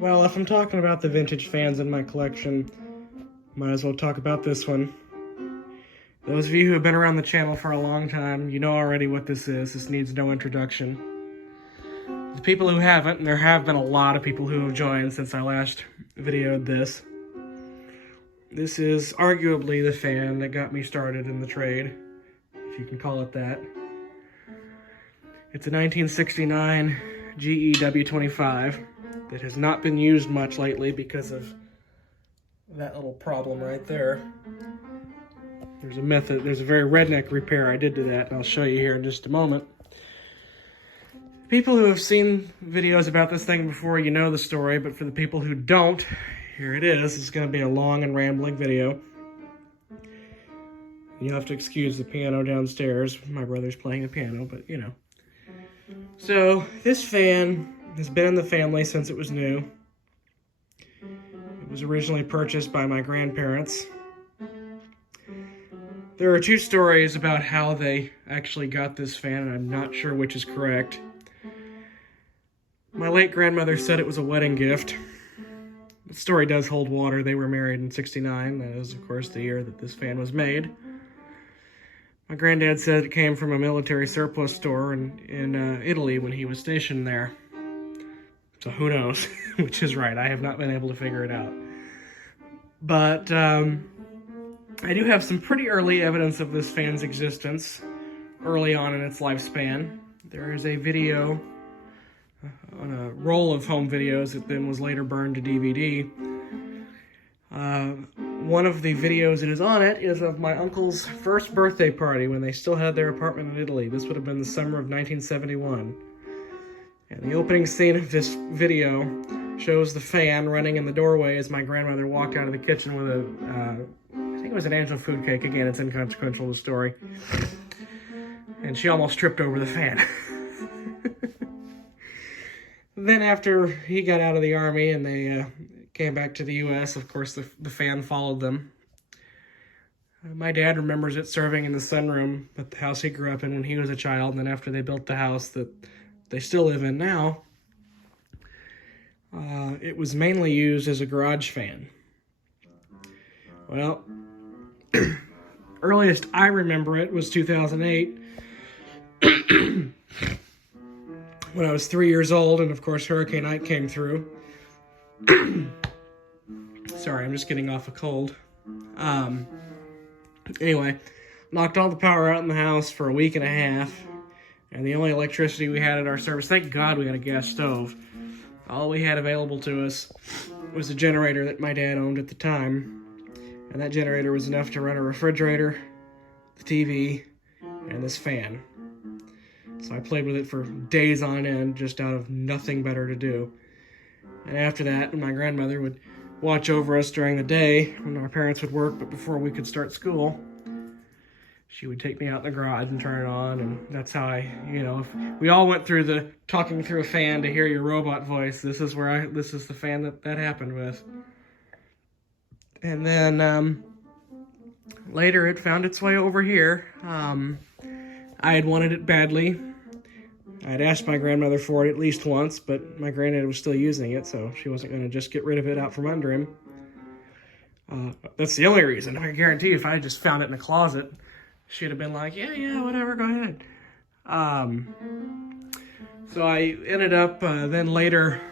Well, if I'm talking about the vintage fans in my collection, might as well talk about this one. Those of you who have been around the channel for a long time, you know already what this is. This needs no introduction. The people who haven't, and there have been a lot of people who have joined since I last videoed this, this is arguably the fan that got me started in the trade, if you can call it that. It's a 1969 GE W25 that has not been used much lately because of that little problem right there. There's a very redneck repair I did to that, and I'll show you here in just a moment. People who have seen videos about this thing before, you know the story, but for the people who don't, here it is. It's going to be a long and rambling video. You'll have to excuse the piano downstairs. My brother's playing the piano, but you know. So, this fan has been in the family since it was new. It was originally purchased by my grandparents. There are two stories about how they actually got this fan, and I'm not sure which is correct. My late grandmother said it was a wedding gift. The story does hold water. They were married in '69. That is, of course, the year that this fan was made. My granddad said it came from a military surplus store in Italy when he was stationed there. So who knows which is right. I have not been able to figure it out. But I do have some pretty early evidence of this fan's existence early on in its lifespan. There is a video on a roll of home videos that then was later burned to DVD. One of the videos that is on it is of my uncle's first birthday party when they still had their apartment in Italy. This would have been the summer of 1971. And the opening scene of this video shows the fan running in the doorway as my grandmother walked out of the kitchen with a, I think it was an angel food cake. Again, it's inconsequential to the story. And she almost tripped over the fan. Then after he got out of the Army and they came back to the U.S., of course, the fan followed them. My dad remembers it serving in the sunroom at the house he grew up in when he was a child, and then after they built the house that they still live in now, it was mainly used as a garage fan. Well, earliest I remember it was 2008, when I was 3 years old, and of course Hurricane Ike came through. Sorry, I'm just getting off a cold. Anyway, knocked all the power out in the house for a week and a half, and the only electricity we had at our service, thank God we had a gas stove. All we had available to us was a generator that my dad owned at the time, and that generator was enough to run a refrigerator, the TV, and this fan. So I played with it for days on end, just out of nothing better to do. And after that, my grandmother would watch over us during the day when our parents would work, but before we could start school, she would take me out in the garage and turn it on, and that's how if we all went through the talking through a fan to hear your robot voice. This is the fan that happened with. And then later it found its way over here. I had wanted it badly. I had asked my grandmother for it at least once, but my granddad was still using it, so she wasn't going to just get rid of it out from under him. That's the only reason. I guarantee if I had just found it in a closet, she'd have been like, yeah, whatever, go ahead. So I ended up, then later,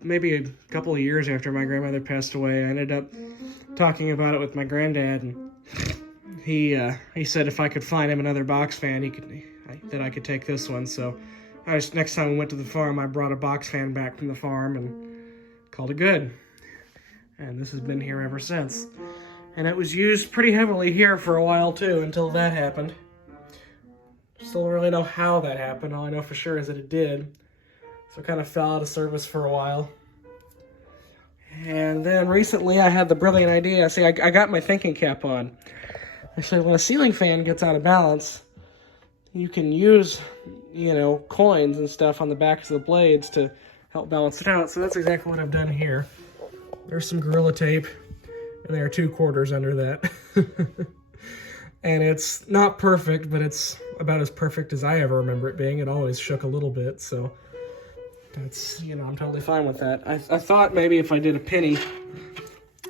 maybe a couple of years after my grandmother passed away, I ended up talking about it with my granddad, and he said if I could find him another box fan, that I could take this one. So next time we went to the farm, I brought a box fan back from the farm and called it good. And this has been here ever since. And it was used pretty heavily here for a while too, until that happened. Still don't really know how that happened. All I know for sure is that it did. So it kind of fell out of service for a while. And then recently I had the brilliant idea. See, I got my thinking cap on. I said, when a ceiling fan gets out of balance, you can use, coins and stuff on the backs of the blades to help balance it out. So that's exactly what I've done here. There's some Gorilla Tape, and there are 2 quarters under that. And it's not perfect, but it's about as perfect as I ever remember it being. It always shook a little bit, so That's, you know, I'm totally fine with that. I thought maybe if I did a penny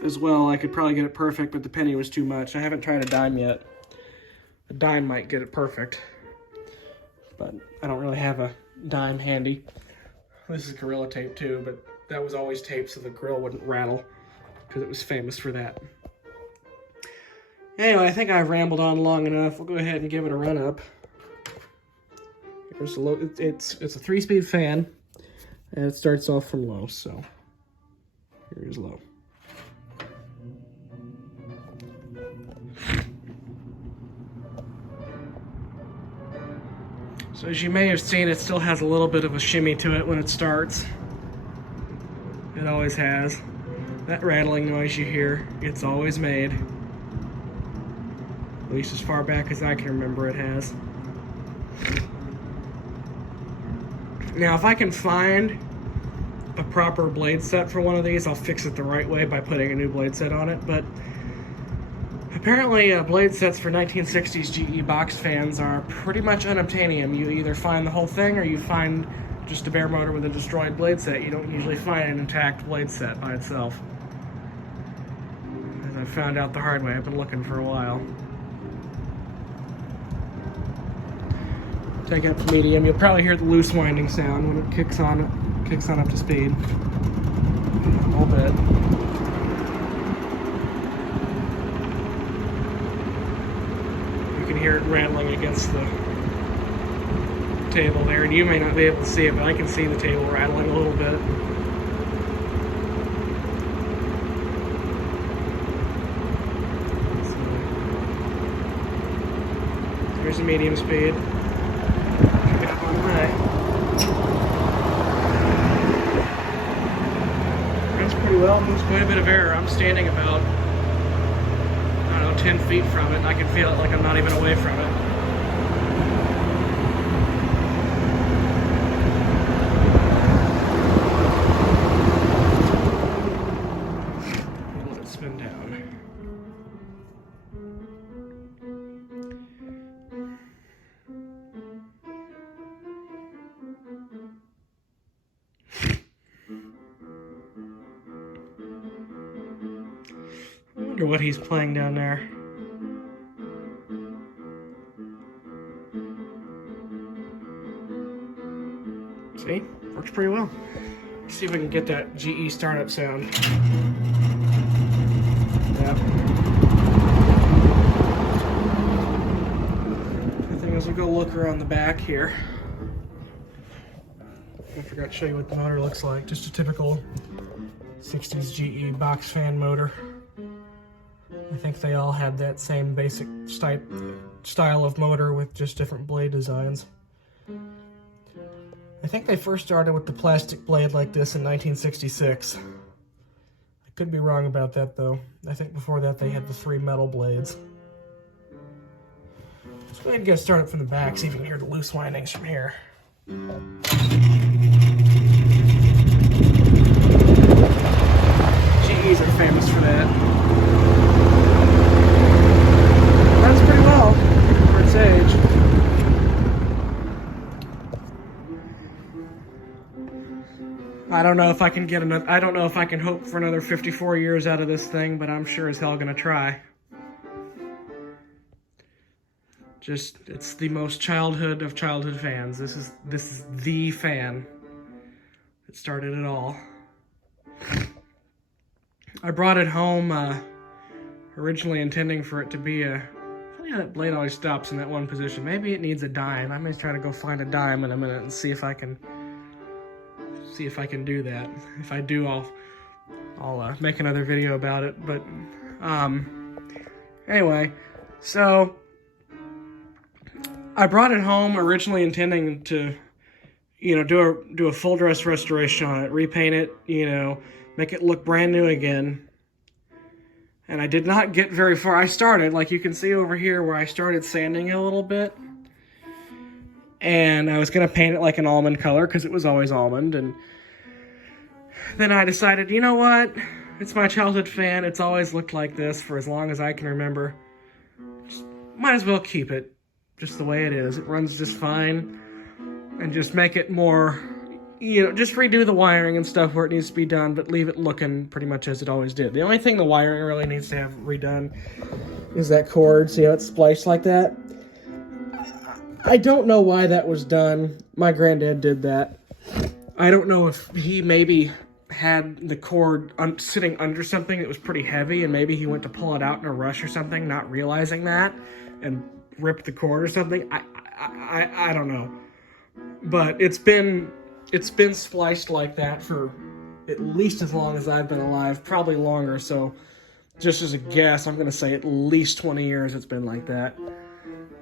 as well, I could probably get it perfect, but the penny was too much. I haven't tried a dime yet. A dime might get it perfect, but I don't really have a dime handy. This is Gorilla tape too, but that was always tape so the grill wouldn't rattle, because it was famous for that. Anyway, I think I've rambled on long enough. We'll go ahead and give it a run up. Here's a low, it's a 3-speed fan, and it starts off from low, so here's low. So as you may have seen, it still has a little bit of a shimmy to it when it starts. It always has. That rattling noise you hear, it's always made. At least as far back as I can remember it has. Now if I can find a proper blade set for one of these, I'll fix it the right way by putting a new blade set on it, but apparently blade sets for 1960s GE box fans are pretty much unobtainium. You either find the whole thing or you find just a bare motor with a destroyed blade set. You don't usually find an intact blade set by itself. As I found out the hard way, I've been looking for a while. Take up to medium. You'll probably hear the loose winding sound when it kicks on up to speed. A little bit. You can hear it rattling against the table there, and you may not be able to see it, but I can see the table rattling a little bit. So here's a medium speed. Runs pretty well, moves quite a bit of air. I'm standing about, I don't know, 10 feet from it, and I can feel it like I'm not even away from it. Let it spin down. I wonder what he's playing down there. See? Works pretty well. Let's see if we can get that GE startup sound. Yep. The thing is, we'll go look around the back here. I forgot to show you what the motor looks like. Just a typical 60s GE box fan motor. I think they all had that same basic style of motor with just different blade designs. I think they first started with the plastic blade like this in 1966. I could be wrong about that though. I think before that they had the 3 metal blades. Let's go ahead and get started from the back, see if you can hear the loose windings from here. GEs are famous for that. Runs pretty well for its age. I don't know if I can get another. I don't know if I can hope for another 54 years out of this thing, but I'm sure as hell gonna try. Just, it's the most childhood of childhood fans. This is the fan that started it all. I brought it home originally intending for it to be a. Yeah, that blade always stops in that one position. Maybe it needs a dime. I may try to go find a dime in a minute and see if I can do that. If I do, I'll make another video about it. But anyway, so I brought it home originally intending to, you know, do a full dress restoration on it, repaint it, you know, make it look brand new again. And I did not get very far. I started, like you can see over here where I started sanding it a little bit. And I was going to paint it like an almond color because it was always almond. And then I decided, you know what? It's my childhood fan. It's always looked like this for as long as I can remember. Just, might as well keep it just the way it is. It runs just fine. And just make it more, just redo the wiring and stuff where it needs to be done, but leave it looking pretty much as it always did. The only thing the wiring really needs to have redone is that cord. See how it's spliced like that? I don't know why that was done. My granddad did that. I don't know if he maybe had the cord sitting under something that was pretty heavy, and maybe he went to pull it out in a rush or something, not realizing that, and ripped the cord or something. I don't know. But it's been spliced like that for at least as long as I've been alive, probably longer. So just as a guess, I'm going to say at least 20 years it's been like that.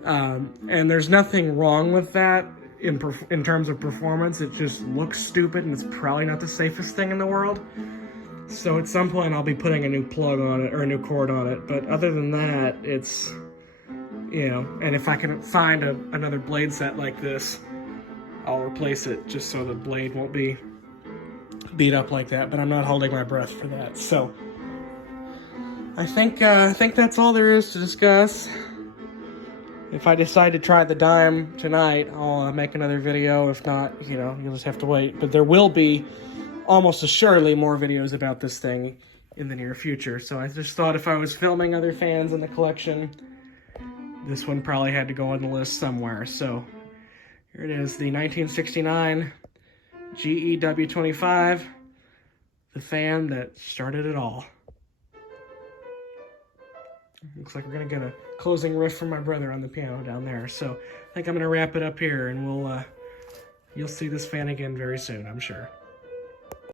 And there's nothing wrong with that in terms of performance. It just looks stupid, and it's probably not the safest thing in the world. So at some point I'll be putting a new plug on it, or a new cord on it. But other than that, it's, and if I can find another blade set like this, I'll replace it just so the blade won't be beat up like that. But I'm not holding my breath for that. So I think that's all there is to discuss. If I decide to try the dime tonight, I'll make another video. If not, you'll just have to wait. But there will be almost assuredly more videos about this thing in the near future. So I just thought if I was filming other fans in the collection, this one probably had to go on the list somewhere. So here it is, the 1969 GE W25, the fan that started it all. Looks like we're going to get a closing riff from my brother on the piano down there. So I think I'm going to wrap it up here, and you'll see this fan again very soon, I'm sure.